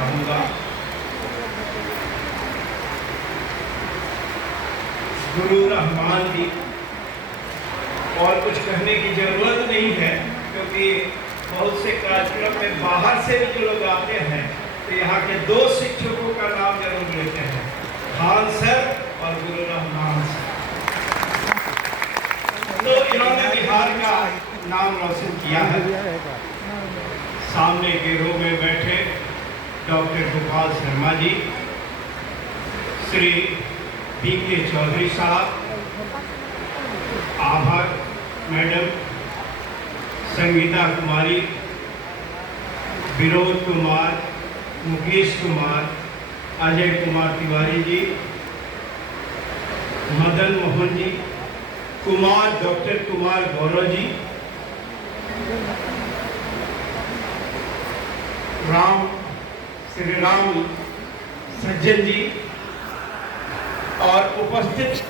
चाहूँगा। गुरु रहमान जी, और कुछ कहने की जरूरत नहीं है, क्योंकि बहुत से कार्यक्रम में बाहर से भी जो लोग आते हैं तो यहाँ के दो शिक्षकों का नाम जरूर लेते हैं, खान सर और गुरु रहमान सर। तो इन्होंने बिहार का नाम रोशन किया है। सामने के रो में बैठे डॉक्टर गोपाल शर्मा जी, श्री पी.के. चौधरी साहब, आभा मैडम, संगीता कुमारी, विनोद कुमार, मुकेश कुमार, अजय कुमार तिवारी जी, मदन मोहन जी, कुमार डॉक्टर कुमार गौरव जी, श्री राम सज्जन जी, और उपस्थित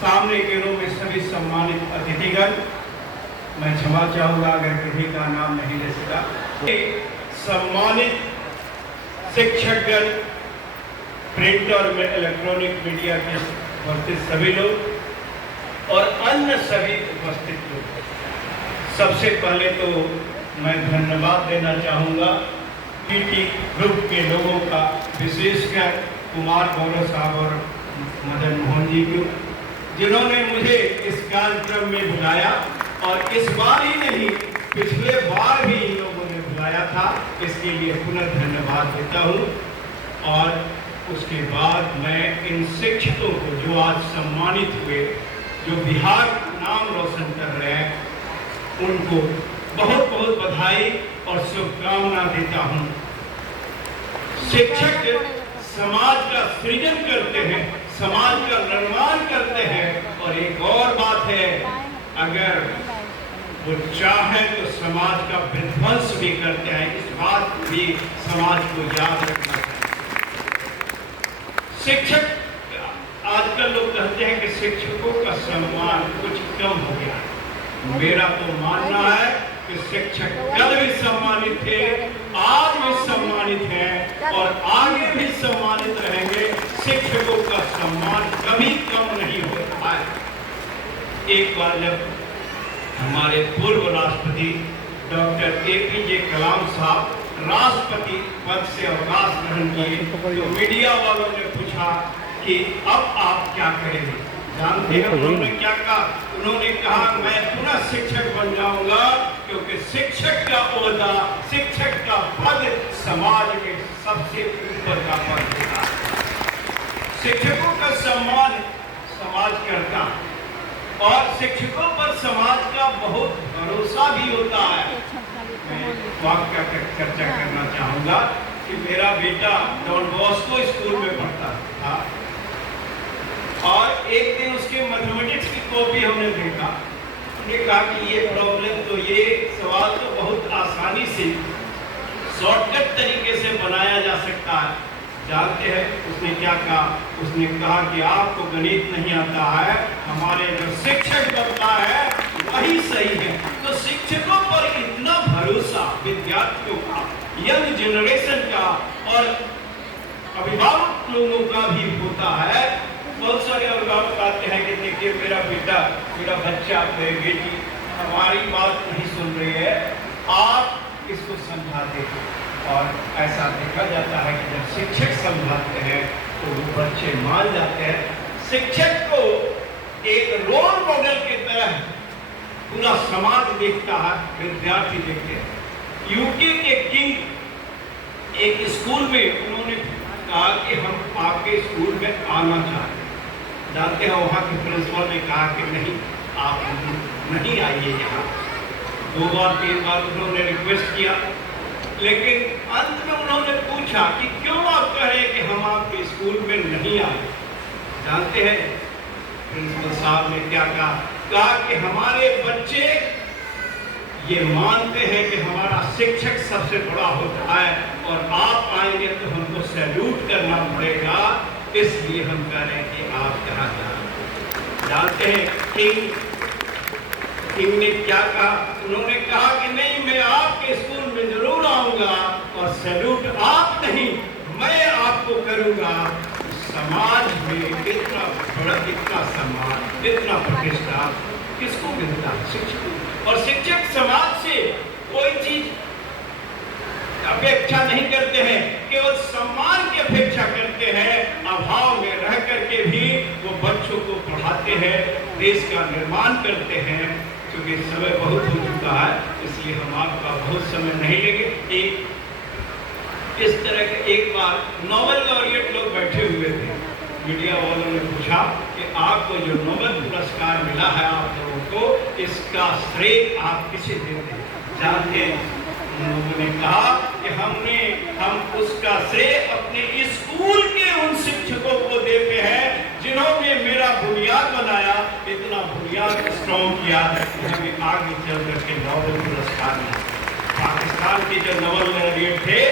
सामने के रो में सभी सम्मानित अतिथिगण। मैं क्षमा चाहूँगा अगर किसी का नाम नहीं ले सका। सम्मानित शिक्षकगण, प्रिंट और इलेक्ट्रॉनिक मीडिया के उपस्थित सभी लोग और अन्य सभी उपस्थित लोग, सबसे पहले तो मैं धन्यवाद देना चाहूँगा पीटी ग्रुप के लोगों का, विशेषकर कुमार गौरव साहब और मदन मोहन जी को, जिन्होंने मुझे इस कार्यक्रम में बुलाया, और इस बार ही नहीं पिछले बार भी इन लोगों ने बुलाया था। इसके लिए पुनः धन्यवाद देता हूँ। और उसके बाद मैं इन शिक्षकों को जो आज सम्मानित हुए, जो बिहार नाम रोशन कर रहे हैं, उनको बहुत बहुत बधाई और शुभकामना देता हूँ। शिक्षक समाज का सृजन करते हैं, समाज का निर्माण करते हैं, और एक और बात है, अगर वो चाहे तो समाज का विध्वंस भी करते हैं। इस बात भी समाज को याद रखना चाहिए। शिक्षक, आजकल लोग कहते हैं कि शिक्षकों का सम्मान कुछ कम हो गया है। मेरा तो मानना है कि शिक्षक कल भी सम्मानित थे, आज भी सम्मानित हैं और आगे भी सम्मानित रहेंगे। शिक्षकों का सम्मान कभी कम नहीं होता है। एक बार जब हमारे पूर्व राष्ट्रपति डॉक्टर ए.पी.जे. कलाम साहब राष्ट्रपति पद से अवकाश ग्रहण किए, तो मीडिया वालों ने पूछा कि अब आप क्या करेंगे। जानते हैं उन्होंने क्या कहा? उन्होंने कहा मैं पुनः शिक्षक बन जाऊंगा, क्योंकि शिक्षक का ओहदा, शिक्षक का पद समाज में सबसे ऊपर का पद होता है। शिक्षकों का सम्मान समाज करता है, और शिक्षकों पर समाज का बहुत भरोसा भी होता है। मैं वाक्य का चर्चा करना चाहूँगा कि मेरा बेटा डॉन बॉस्को स्कूल में पढ़ता था, और एक दिन उसके मैथमेटिक्स की कॉपी हमने देखा। हमने कहा कि ये प्रॉब्लम तो, ये सवाल तो बहुत आसानी से शॉर्टकट तरीके से बनाया जा सकता है। जानते हैं उसने क्या कहा? उसने कहा कि आपको गणित नहीं आता है, हमारे जो शिक्षक बनता है वही सही है। तो शिक्षकों पर इतना भरोसा विद्यार्थियों का, यंग जनरेशन का और अभिभावक लोगों का भी होता है। बहुत सारे अभिभावक आते हैं कि देखिए मेरा बेटा, मेरा बच्चा, मेरी बेटी हमारी बात नहीं सुन रही है, आप इसको समझाते हैं। और ऐसा देखा जाता है कि जब शिक्षक समझाते हैं तो वो बच्चे मान जाते हैं। शिक्षक को एक रोल मॉडल की तरह पूरा समाज देखता है, विद्यार्थी देखते हैं। यूके के किंग एक स्कूल में उन्होंने कहा कि हम आपके स्कूल में आना चाहते हैं। जानते हैं वहाँ के प्रिंसिपल ने कहा कि नहीं, आप नहीं आइए यहाँ। 2 बार 3 बार उन्होंने रिक्वेस्ट किया, लेकिन अंत में उन्होंने पूछा कि क्यों आप कह रहे हैं कि हम आपके स्कूल में नहीं आए। जानते हैं प्रिंसिपल साहब ने क्या कहा? कहा कि हमारे बच्चे ये मानते हैं कि हमारा शिक्षक सबसे बड़ा होता है, और आप आएंगे तो हमको सैल्यूट करना पड़ेगा, इसलिए हम कह रहे हैं कि आप यहाँ जाएं। जानते हैं किंग ने क्या कहा? उन्होंने कहा कि नहीं, मैं आपके स्कूल में जरूर आऊंगा, और सैल्यूट आप नहीं नहीं मैं आपको करूंगा। समाज में इतना बड़ा, इतना सम्मान, इतना प्रतिष्ठा किसको मिलता है? शिक्षक। और शिक्षक समाज से कोई चीज अपेक्षा नहीं करते हैं, केवल सम्मान की अपेक्षा करते हैं। अभाव में रह करके भी वो बच्चों को पढ़ाते हैं, देश का निर्माण करते हैं। क्योंकि समय बहुत हो चुका है, इसलिए हम आपका बहुत समय नहीं लेंगे। इस तरह के एक बार नोबेल लॉरिएट लोग बैठे हुए थे, मीडिया वालों ने पूछा कि आपको जो नोबेल पुरस्कार मिला है आप लोगों को, इसका श्रेय आप किसे देते हैं? जानते हैं उन्होंने कहा कि हम उसका श्रेय अपने स्कूल के उन शिक्षकों को देते हैं जिन्होंने मेरा बुनियाद बनाया, इतना बुनियाद स्ट्रॉन्ग किया कि हमें आगे चल करके नोबेल पुरस्कार मिला। पाकिस्तान के जो नोबेल लॉरिएट थे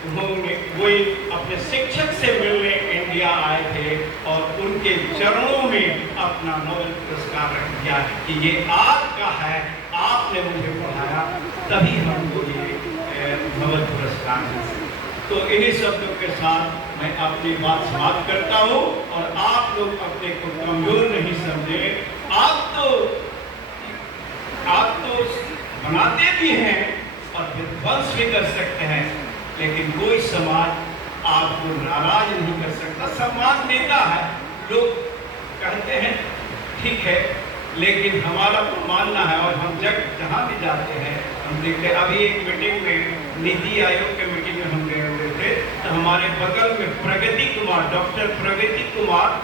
उन्होंने वही अपने शिक्षक से मिलने इंडिया आए थे और उनके चरणों में अपना नोबेल पुरस्कार रख दिया कि ये आपका है, आपने मुझे पढ़ाया, तभी हमको ये नोबेल पुरस्कार मिला। तो इन्हीं शब्दों के साथ मैं अपनी बात समाप्त करता हूँ और आप लोग अपने को कमजोर नहीं समझे। आप तो बनाते भी हैं और विध्वंस भी कर सकते हैं, लेकिन कोई समाज आपको नाराज नहीं कर सकता। सम्मान देता है, लोग कहते हैं ठीक है, लेकिन हमारा तो मानना है और हम जहाँ भी जाते हैं हम देखते हैं। अभी एक मीटिंग में, नीति आयोग के मीटिंग में हम गए हुए थे, तो हमारे बगल में प्रगति कुमार, डॉक्टर प्रगति कुमार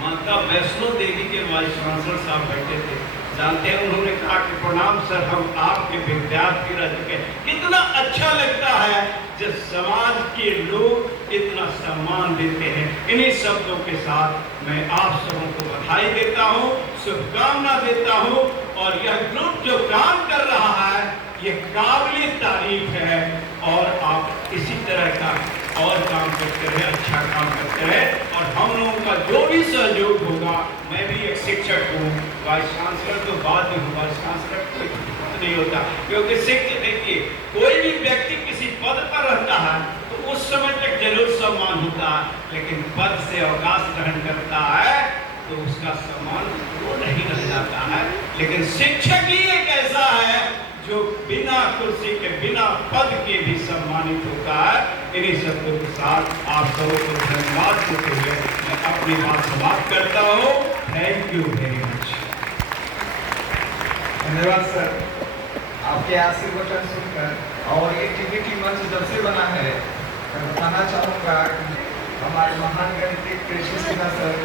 माता वैष्णो देवी के वाइस चांसलर साहब बैठे थे। जानते हैं उन्होंने कहा कि प्रणाम सर, हम आपके विद्यार्थी रह चुके हैं। कितना अच्छा लगता है जब समाज के लोग इतना सम्मान देते हैं। इन्हीं शब्दों के साथ मैं आप सबों को बधाई देता हूँ, शुभकामना देता हूँ। और यह ग्रुप जो काम कर रहा है ये काबिल तारीफ है और आप इसी तरह का और काम करते रहे, अच्छा काम करते रहे। और हम लोगों का जो भी सहयोग होगा, मैं भी एक शिक्षक हूँ, वाइस चांसलर तो बाद में हूँ, वाइस चांसलर कोई नहीं होता, क्योंकि शिक्षक देखिए कोई भी व्यक्ति किसी पद पर रहता है तो उस समय तक जरूर सम्मान होता है, लेकिन पद से अवकाश ग्रहण करता है तो उसका सम्मान वो नहीं रह जाता है। लेकिन शिक्षक ही एक ऐसा है जो बिना कुर्सी के, बिना पद के भी सम्मानित होता है। इन्हीं शब्दों के साथ आप सबों को धन्यवाद देते हुए मैं अपनी बात समाप्त करता हूँ। Thank you very much. धन्यवाद सर, आपके आशीर्वचन सुनकर। और ये टीबीटी मंच जब से बना है, मैं बताना चाहूँगा कि हमारे महान गणितज्ञ कृषि सिन्हा सर